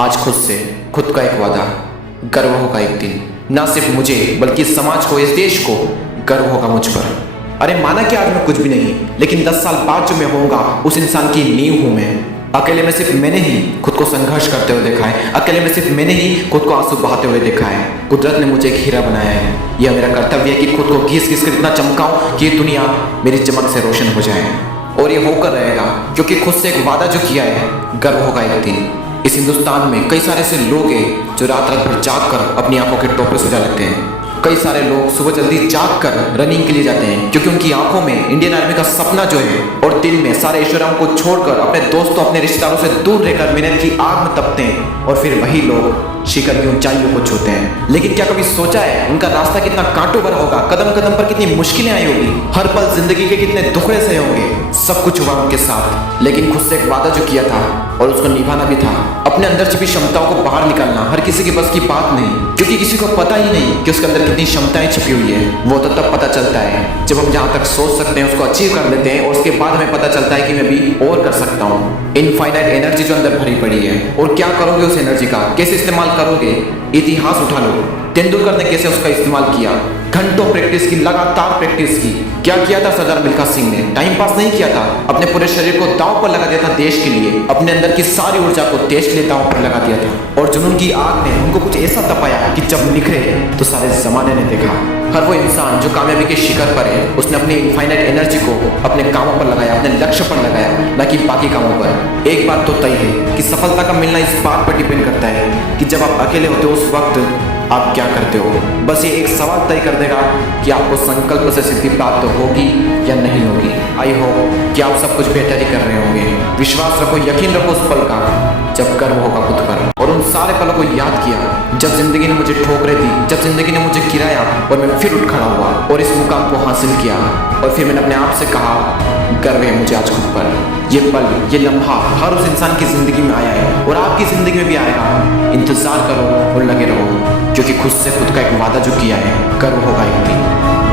आज खुद से खुद का एक वादा, गर्व होगा एक दिन, ना सिर्फ मुझे बल्कि समाज को, इस देश को गर्व होगा मुझ पर। अरे माना कि आज मैं कुछ भी नहीं, लेकिन 10 साल बाद जो मैं होऊंगा उस इंसान की नींव हूं मैं। अकेले में सिर्फ मैंने ही खुद को संघर्ष करते हुए देखा है, अकेले में सिर्फ मैंने ही खुद को आंसू बहाते हुए देखा है। कुदरत ने मुझे एक हीरा बनाया है। यह मेरा कर्तव्य है कि खुद को घिस घिस कर इतना चमकाऊं कि ये दुनिया मेरी चमक से रोशन हो जाए। और ये होकर रहेगा क्योंकि खुद से एक वादा जो किया है, गर्व होगा एक दिन। इस हिंदुस्तान में कई सारे ऐसे लोग हैं जो रात रात भर जाग कर अपनी आंखों के टोपे सजा लेते हैं। कई सारे लोग सुबह जल्दी जाग कर रनिंग के लिए जाते हैं क्योंकि उनकी आंखों में इंडियन आर्मी का सपना जो है, और दिल में सारे ऐश्वर्यों को छोड़कर अपने दोस्तों, अपने रिश्तेदारों से दूर रहकर मेहनत की आग में तपते हैं। और फिर वही लोग शिखर की ऊंचाइयों को छूते हैं। लेकिन क्या कभी सोचा है उनका रास्ता कितना कांटों भरा होगा, कदम कदम पर कितनी मुश्किलें आई होगी, हर पल जिंदगी के कितने दुखड़े सहे होंगे। सब कुछ हुआ उनके साथ, लेकिन खुद से एक वादा जो किया था और उसको निभाना भी था। अपने अंदर छिपी क्षमताओं को बाहर निकालना हर किसी के बस की बात नहीं, क्योंकि किसी को पता ही नहीं कि उसके अंदर कितनी क्षमताएं छिपी हुई है। वो तो तब पता चलता है जब हम जहाँ तक सोच सकते हैं उसको अचीव कर लेते हैं, और उसके बाद हमें पता चलता है कि मैं भी और कर सकता हूँ। इनफाइनाइट एनर्जी जो अंदर भरी पड़ी है, और क्या करोगे उस एनर्जी का, कैसे इस्तेमाल करोगे। इतिहास उठा लो, तेंदुलकर ने कैसे उसका इस्तेमाल किया, घंटों प्रैक्टिस की, लगातार प्रैक्टिस की। क्या किया था सरदार मिल्खा सिंह ने, टाइम पास नहीं किया था, अपने पूरे शरीर को दांव पर लगा दिया था देश के लिए, अपने अंदर की सारी ऊर्जा को देश के लिए दांव पर लगा दिया था। और जुनून की आग ने उनको कुछ ऐसा तपाया कि जब निखरे तो सारे जमाने ने देखा। हर वो इंसान जो कामयाबी के शिखर पर है, उसने अपनी इनफाइनाइट एनर्जी को अपने कामों पर लगाया, अपने लक्ष्य पर लगाया, न कि बाकी कामों पर। एक बात तो तय है कि सफलता का मिलना इस बात पर डिपेंड करता है कि जब आप अकेले होते हो उस वक्त आप क्या करते हो। बस ये एक सवाल तय कर देगा कि आपको संकल्प से सिद्धि प्राप्त होगी या नहीं होगी। आई होप कि आप सब कुछ बेहतर ही कर रहे होंगे। विश्वास रखो, यकीन रखो उस पल का जब गर्व होगा खुद पर। और उन सारे पलों को याद किया जब जिंदगी ने मुझे ठोकरें दी, जब जिंदगी ने मुझे गिराया और मैं फिर उठ खड़ा हुआ और इस मुकाम को हासिल किया। और फिर मैंने अपने आप से कहा, गर्व है मुझे आज खुद पर। ये पल, ये लम्हा हर उस इंसान की जिंदगी में आया है और आपकी जिंदगी में भी आएगा। इंतजार करो और लगे रहो, क्योंकि खुद से खुद का एक वादा जो किया है, गर्व होगा एक दिन।